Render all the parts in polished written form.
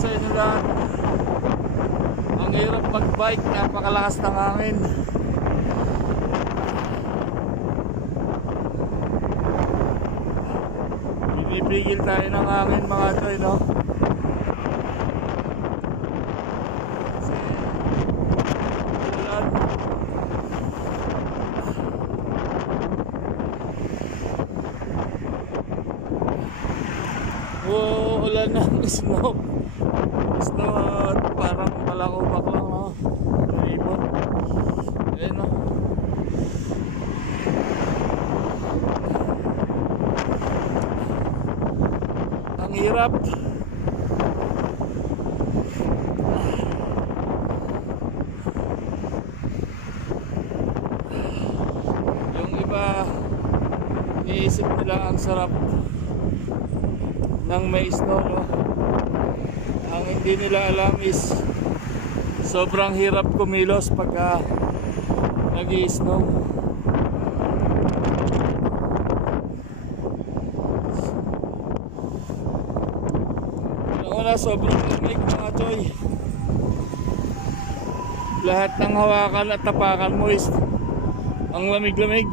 sa inyo lahat. Ang hirap mag-bike, napakalakas ng hangin. Pinipigil tayo ng hangin mga choy, no? Kasi ulan. Ulan ng snow at parang palakubak lang, no? Ibon. Ayun, no? Ang hirap. Yung iba iniisip nila ang sarap ng may snow, no? Ang hindi nila alam is sobrang hirap kumilos pagka nag-i-snow. Una, sobrang lamig mga choy. Lahat ng hawakan at tapakan mo is ang lamig-lamig.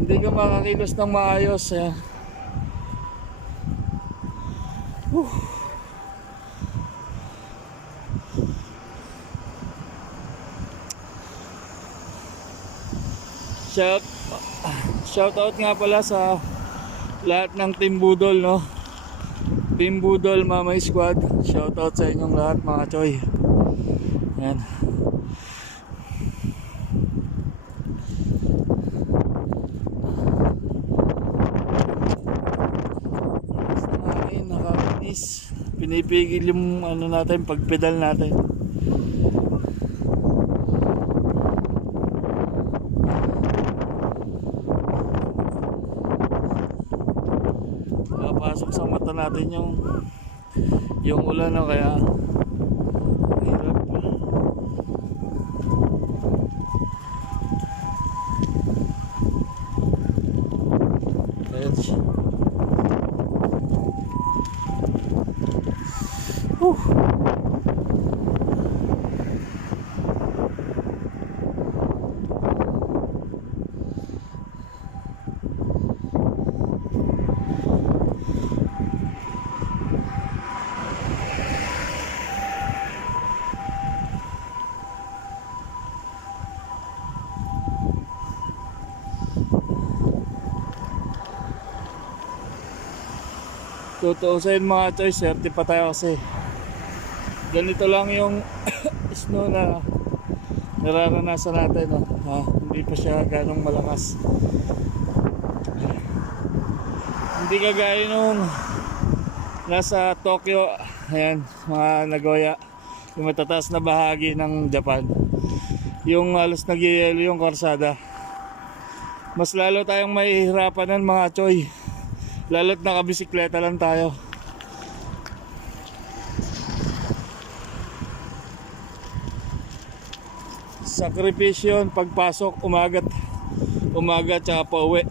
Hindi ka makakilos ng maayos, eh. Shout out nga pala sa lahat ng Team Budol, no? Team Budol Mamay Squad. Shout out sa inyong lahat mga choy. Yan. Nakakainis. Pinipigil yung ano natin, pagpedal natin. Pasok sa mata natin yung ulan, no? Kaya hirap. Ayan siya. Tutuusin mga choy, swerte pa tayo kasi ganito lang yung snow na nararanasan natin, no? Hindi pa siya ganong malakas. Hindi kagaya nung nasa Tokyo, ayan, mga Nagoya, yung matataas na bahagi ng Japan, yung halos nagyayelo yung karsada. Mas lalo tayong mahihirapan ng mga choy, lalo't nakabisikleta lang tayo. Sakripisyo yun, pagpasok, umaga tsaka pauwi.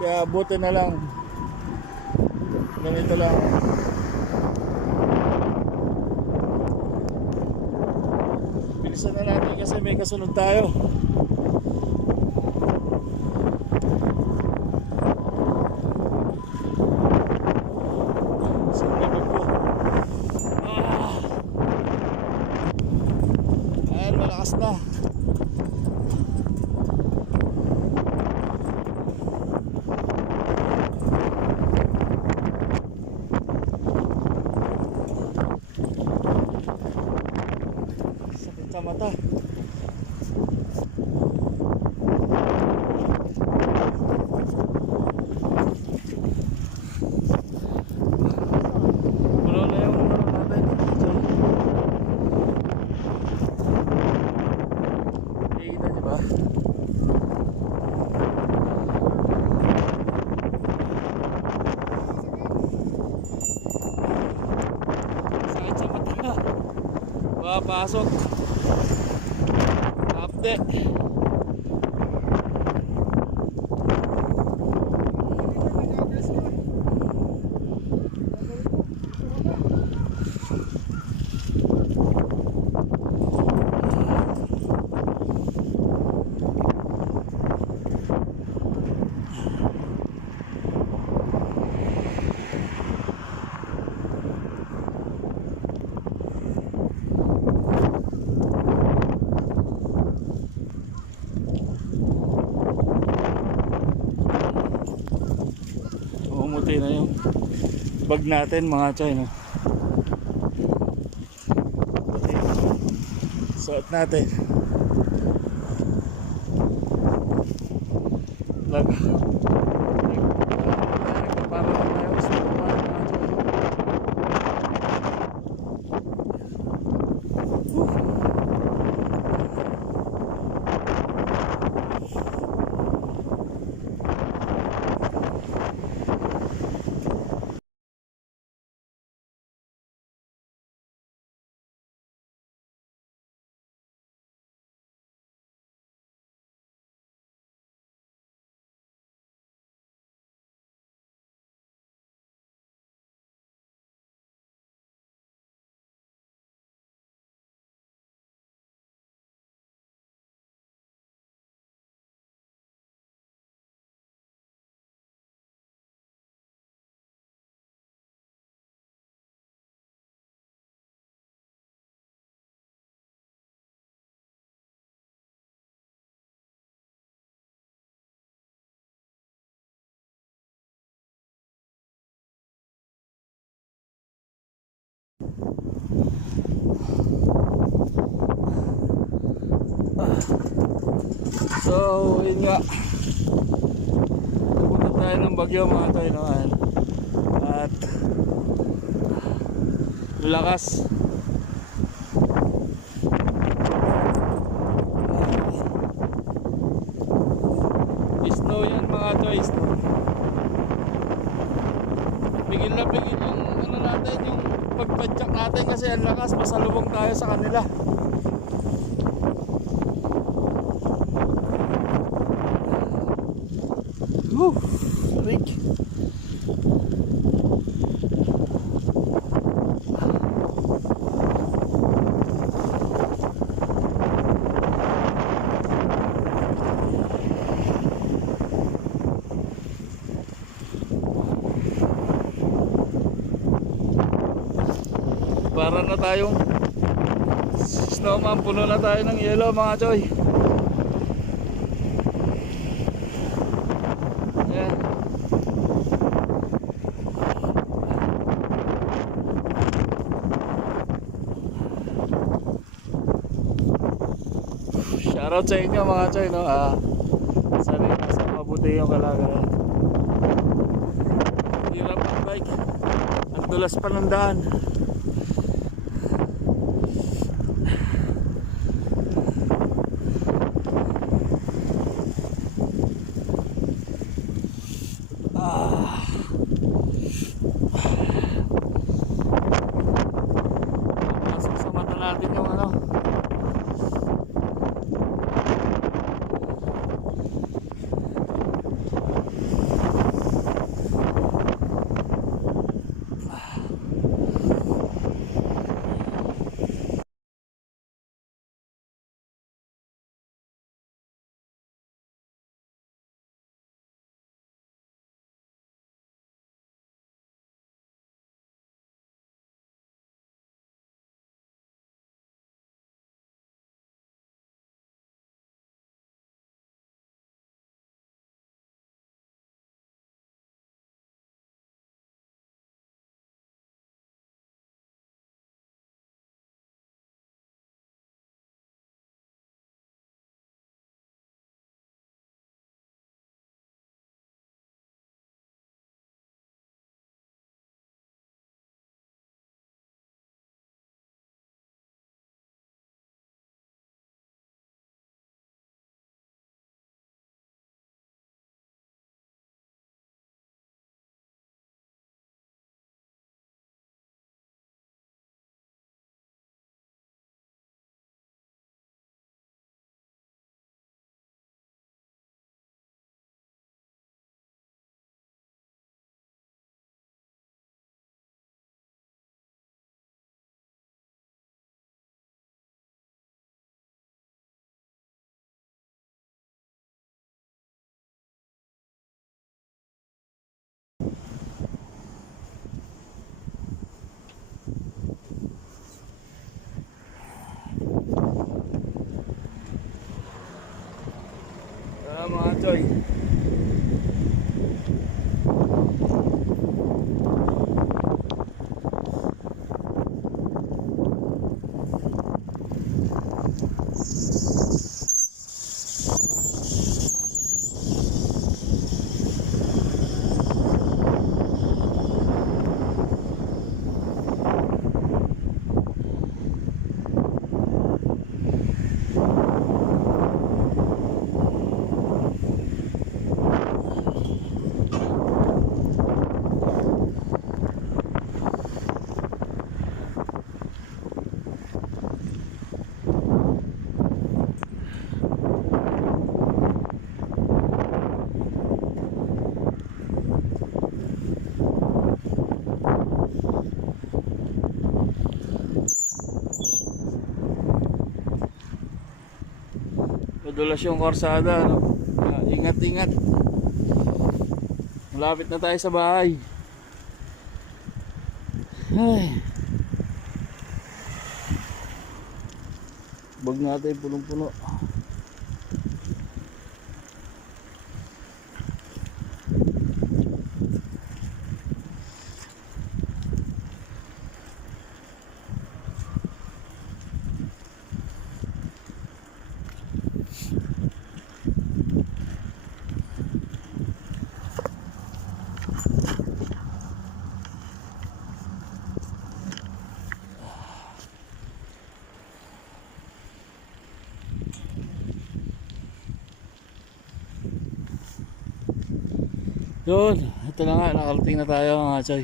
Kaya buti na lang ganito lang. Bilisan na natin kasi may kasunod tayo. Ayan, malakas na. Sakit sa mata. Pasok. konti. Umuti na yung bag natin mga choy, no? Suot natin bag. Para lang tayo sa mga choy. So, yun nga. Pupunta tayo ng Bagyo mga choy, no? At lakas. Snow yan mga choy, snow. Bigil na bigil yung ano natin, yung pagpadyak natin kasi ang lakas, pasalubong tayo sa kanila. Rick. Para na tayong snowman, puno na tayo ng yelo mga choy. Ayan. Shoutout sa inyo mga choy, no? Sana nasa mabuti yung kalagayan. Hirap ang bike, ang dulas pa ng daan. Pasok sa mata natin yung ano. Choy. Madulas yung korsada, no? Ingat-ingat. Malapit na tayo sa bahay. Ay. Bag natin punong-puno. Yun, ito na nga, nakarating na tayo mga choy.